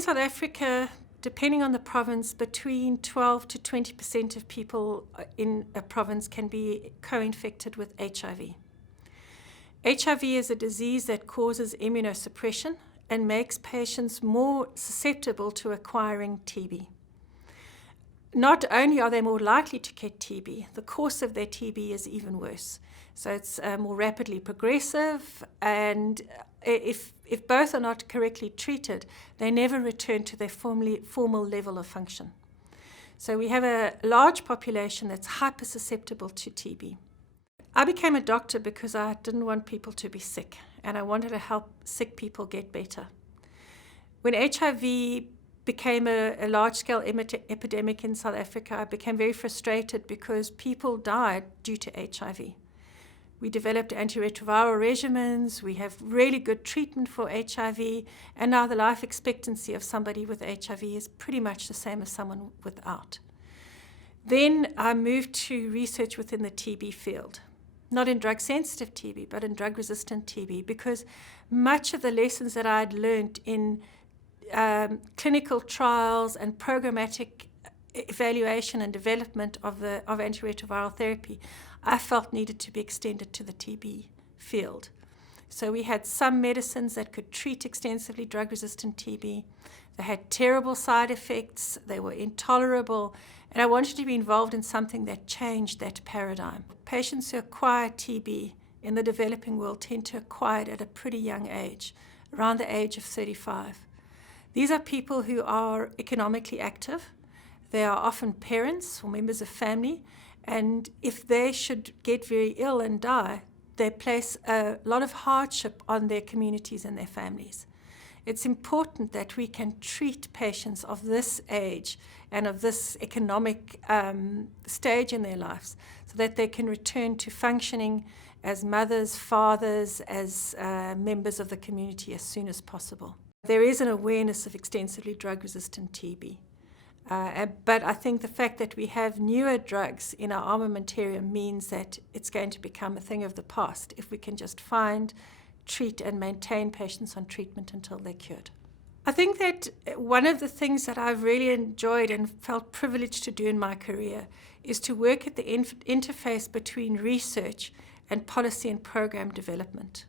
In South Africa, depending on the province, between 12 to 20% of people in a province can be co-infected with HIV. HIV is a disease that causes immunosuppression and makes patients more susceptible to acquiring TB. Not only are they more likely to get TB, the course of their TB is even worse. So it's more rapidly progressive, and if both are not correctly treated, they never return to their formal level of function. So we have a large population that's hypersusceptible to TB. I became a doctor because I didn't want people to be sick, and I wanted to help sick people get better. When HIV became a large-scale epidemic in South Africa, I became very frustrated because people died due to HIV. We developed antiretroviral regimens, we have really good treatment for HIV, and now the life expectancy of somebody with HIV is pretty much the same as someone without. Then I moved to research within the TB field, not in drug-sensitive TB, but in drug-resistant TB, because much of the lessons that I had learned in clinical trials and programmatic evaluation and development of antiretroviral therapy, I felt needed to be extended to the TB field. So we had some medicines that could treat extensively drug-resistant TB. They had terrible side effects, they were intolerable, and I wanted to be involved in something that changed that paradigm. Patients who acquire TB in the developing world tend to acquire it at a pretty young age, around the age of 35. These are people who are economically active. They are often parents or members of family, and if they should get very ill and die, they place a lot of hardship on their communities and their families. It's important that we can treat patients of this age and of this economic stage in their lives so that they can return to functioning as mothers, fathers, as members of the community as soon as possible. There is an awareness of extensively drug-resistant TB, but I think the fact that we have newer drugs in our armamentarium means that it's going to become a thing of the past if we can just find, treat and maintain patients on treatment until they're cured. I think that one of the things that I've really enjoyed and felt privileged to do in my career is to work at the interface between research and policy and program development.